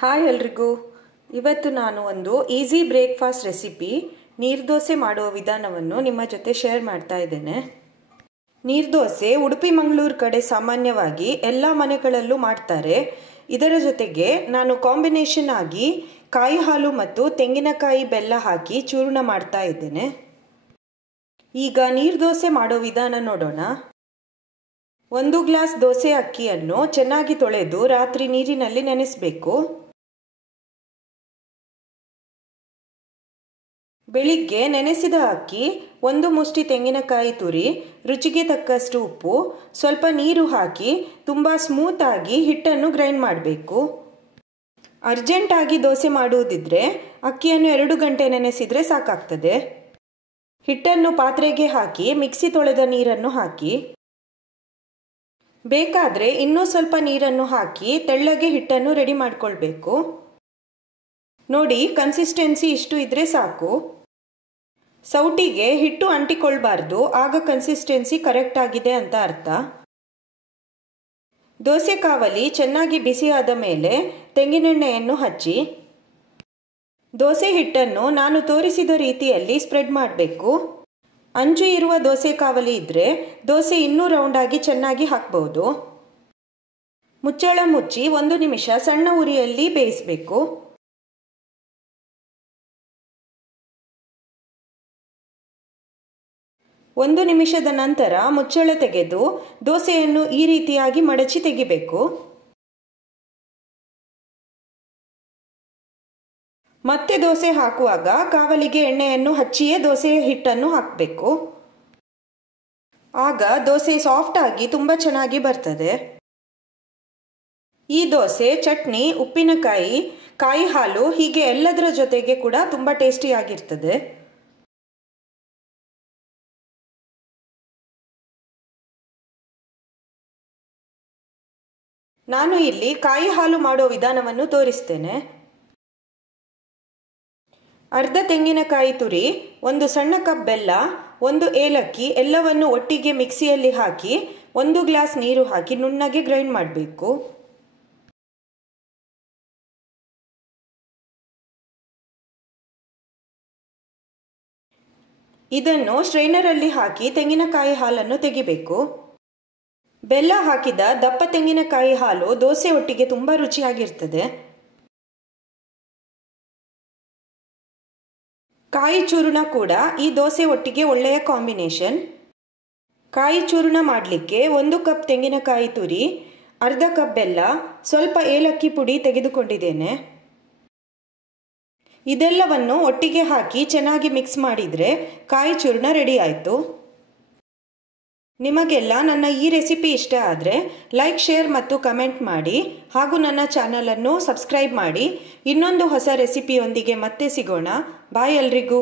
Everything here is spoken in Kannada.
ಹಾಯ್ ಎಲ್ರಿಗೂ. ಇವತ್ತು ನಾನು ಒಂದು ಈಸಿ ಬ್ರೇಕ್ಫಾಸ್ಟ್ ರೆಸಿಪಿ ನೀರ್ದೋಸೆ ಮಾಡುವ ವಿಧಾನವನ್ನು ನಿಮ್ಮ ಜೊತೆ ಶೇರ್ ಮಾಡ್ತಾ ಇದ್ದೇನೆ. ನೀರ್ದೋಸೆ ಉಡುಪಿ ಮಂಗಳೂರು ಕಡೆ ಸಾಮಾನ್ಯವಾಗಿ ಎಲ್ಲ ಮನೆಗಳಲ್ಲೂ ಮಾಡ್ತಾರೆ. ಇದರ ಜೊತೆಗೆ ನಾನು ಕಾಂಬಿನೇಷನ್ ಆಗಿ ಕಾಯಿ ಹಾಲು ಮತ್ತು ತೆಂಗಿನಕಾಯಿ ಬೆಲ್ಲ ಹಾಕಿ ಚೂರ್ಣ ಮಾಡ್ತಾ ಇದ್ದೇನೆ. ಈಗ ನೀರ್ದೋಸೆ ಮಾಡೋ ವಿಧಾನ ನೋಡೋಣ. 1 ಗ್ಲಾಸ್ ದೋಸೆ ಅಕ್ಕಿಯನ್ನು ಚೆನ್ನಾಗಿ ತೊಳೆದು ರಾತ್ರಿ ನೀರಿನಲ್ಲಿ ನೆನೆಸಬೇಕು. ಬೆಳಿಗ್ಗೆ ನೆನೆಸಿದ ಅಕ್ಕಿ, 1 ಮುಷ್ಟಿ ತೆಂಗಿನಕಾಯಿ ತುರಿ, ರುಚಿಗೆ ತಕ್ಕಷ್ಟು ಉಪ್ಪು, ಸ್ವಲ್ಪ ನೀರು ಹಾಕಿ ತುಂಬ ಸ್ಮೂತ್ ಆಗಿ ಹಿಟ್ಟನ್ನು ಗ್ರೈಂಡ್ ಮಾಡಬೇಕು. ಅರ್ಜೆಂಟಾಗಿ ದೋಸೆ ಮಾಡುವುದಿದ್ರೆ ಅಕ್ಕಿಯನ್ನು 2 ಗಂಟೆ ನೆನೆಸಿದರೆ ಸಾಕಾಗ್ತದೆ. ಹಿಟ್ಟನ್ನು ಪಾತ್ರೆಗೆ ಹಾಕಿ ಮಿಕ್ಸಿ ತೊಳೆದ ನೀರನ್ನು ಹಾಕಿ. ಬೇಕಾದರೆ ಇನ್ನೂ ಸ್ವಲ್ಪ ನೀರನ್ನು ಹಾಕಿ ತೆಳ್ಳಗೆ ಹಿಟ್ಟನ್ನು ರೆಡಿ ಮಾಡಿಕೊಳ್ಬೇಕು. ನೋಡಿ, ಕನ್ಸಿಸ್ಟೆನ್ಸಿ ಇಷ್ಟು ಇದ್ರೆ ಸಾಕು. ಸೌಟಿಗೆ ಹಿಟ್ಟು ಅಂಟಿಕೊಳ್ಬಾರ್ದು, ಆಗ ಕನ್ಸಿಸ್ಟೆನ್ಸಿ ಕರೆಕ್ಟ್ ಆಗಿದೆ ಅಂತ ಅರ್ಥ. ದೋಸೆ ಕಾವಲಿ ಚೆನ್ನಾಗಿ ಬಿಸಿಯಾದ ಮೇಲೆ ತೆಂಗಿನೆಣ್ಣೆಯನ್ನು ಹಚ್ಚಿ ದೋಸೆ ಹಿಟ್ಟನ್ನು ನಾನು ತೋರಿಸಿದ ರೀತಿಯಲ್ಲಿ ಸ್ಪ್ರೆಡ್ ಮಾಡಬೇಕು. ಅಂಚು ಇರುವ ದೋಸೆ ಕಾವಲಿ ಇದ್ದರೆ ದೋಸೆ ಇನ್ನೂ ರೌಂಡಾಗಿ ಚೆನ್ನಾಗಿ ಹಾಕ್ಬೋದು. ಮುಚ್ಚಳ ಮುಚ್ಚಿ 1 ನಿಮಿಷ ಸಣ್ಣ ಉರಿಯಲ್ಲಿ ಬೇಯಿಸಬೇಕು. ಒಂದು ನಿಮಿಷದ ನಂತರ ಮುಚ್ಚಳ ತೆಗೆದು ದೋಸೆಯನ್ನು ಈ ರೀತಿಯಾಗಿ ಮಡಚಿ ತೆಗಿಬೇಕು. ಮತ್ತೆ ದೋಸೆ ಹಾಕುವಾಗ ಕಾವಲಿಗೆ ಎಣ್ಣೆಯನ್ನು ಹಚ್ಚಿಯೇ ದೋಸೆ ಹಿಟ್ಟನ್ನು ಹಾಕಬೇಕು. ಆಗ ದೋಸೆ ಸಾಫ್ಟ್ ಆಗಿ ತುಂಬ ಚೆನ್ನಾಗಿ ಬರ್ತದೆ. ಈ ದೋಸೆ ಚಟ್ನಿ, ಉಪ್ಪಿನಕಾಯಿ, ಕಾಯಿ ಹಾಲು ಹೀಗೆ ಎಲ್ಲದರ ಜೊತೆಗೆ ಕೂಡ ತುಂಬ ಟೇಸ್ಟಿಯಾಗಿರ್ತದೆ. ನಾನು ಇಲ್ಲಿ ಕಾಯಿ ಹಾಲು ಮಾಡೋ ವಿಧಾನವನ್ನು ತೋರಿಸ್ತೇನೆ. ಅರ್ಧ ತೆಂಗಿನಕಾಯಿ ತುರಿ, 1 ಸಣ್ಣ ಕಪ್ ಬೆಲ್ಲ, 1 ಏಲಕ್ಕಿ ಎಲ್ಲವನ್ನು ಒಟ್ಟಿಗೆ ಮಿಕ್ಸಿಯಲ್ಲಿ ಹಾಕಿ 1 ಗ್ಲಾಸ್ ನೀರು ಹಾಕಿ ನುಣ್ಣಗೆ ಗ್ರೈಂಡ್ ಮಾಡಬೇಕು. ಇದನ್ನು ಸ್ಟ್ರೈನರಲ್ಲಿ ಹಾಕಿ ತೆಂಗಿನಕಾಯಿ ಹಾಲನ್ನು ತೆಗಿಬೇಕು. ಬೆಲ್ಲ ಹಾಕಿದ ದಪ್ಪ ತೆಂಗಿನಕಾಯಿ ಹಾಲು ದೋಸೆ ಒಟ್ಟಿಗೆ ತುಂಬ ರುಚಿಯಾಗಿರ್ತದೆ. ಕಾಯಿ ಚೂರ್ಣ ಕೂಡ ಈ ದೋಸೆ ಒಟ್ಟಿಗೆ ಒಳ್ಳೆಯ ಕಾಂಬಿನೇಷನ್. ಕಾಯಿ ಚೂರ್ಣ ಮಾಡಲಿಕ್ಕೆ 1 ಕಪ್ ತೆಂಗಿನಕಾಯಿ ತುರಿ, ಅರ್ಧ ಕಪ್ ಬೆಲ್ಲ, ಸ್ವಲ್ಪ ಏಲಕ್ಕಿ ಪುಡಿ ತೆಗೆದುಕೊಂಡಿದ್ದೇನೆ. ಇದೆಲ್ಲವನ್ನು ಒಟ್ಟಿಗೆ ಹಾಕಿ ಚೆನ್ನಾಗಿ ಮಿಕ್ಸ್ ಮಾಡಿದರೆ ಕಾಯಿ ಚೂರ್ಣ ರೆಡಿ ಆಯಿತು. ನಿಮಗೆಲ್ಲ ನನ್ನ ಈ ರೆಸಿಪಿ ಇಷ್ಟ ಆದರೆ ಲೈಕ್, ಶೇರ್ ಮತ್ತು ಕಮೆಂಟ್ ಮಾಡಿ, ಹಾಗೂ ನನ್ನ ಚಾನಲನ್ನು ಸಬ್ಸ್ಕ್ರೈಬ್ ಮಾಡಿ. ಇನ್ನೊಂದು ಹೊಸ ರೆಸಿಪಿಯೊಂದಿಗೆ ಮತ್ತೆ ಸಿಗೋಣ. ಬಾಯ್ ಎಲ್ರಿಗೂ.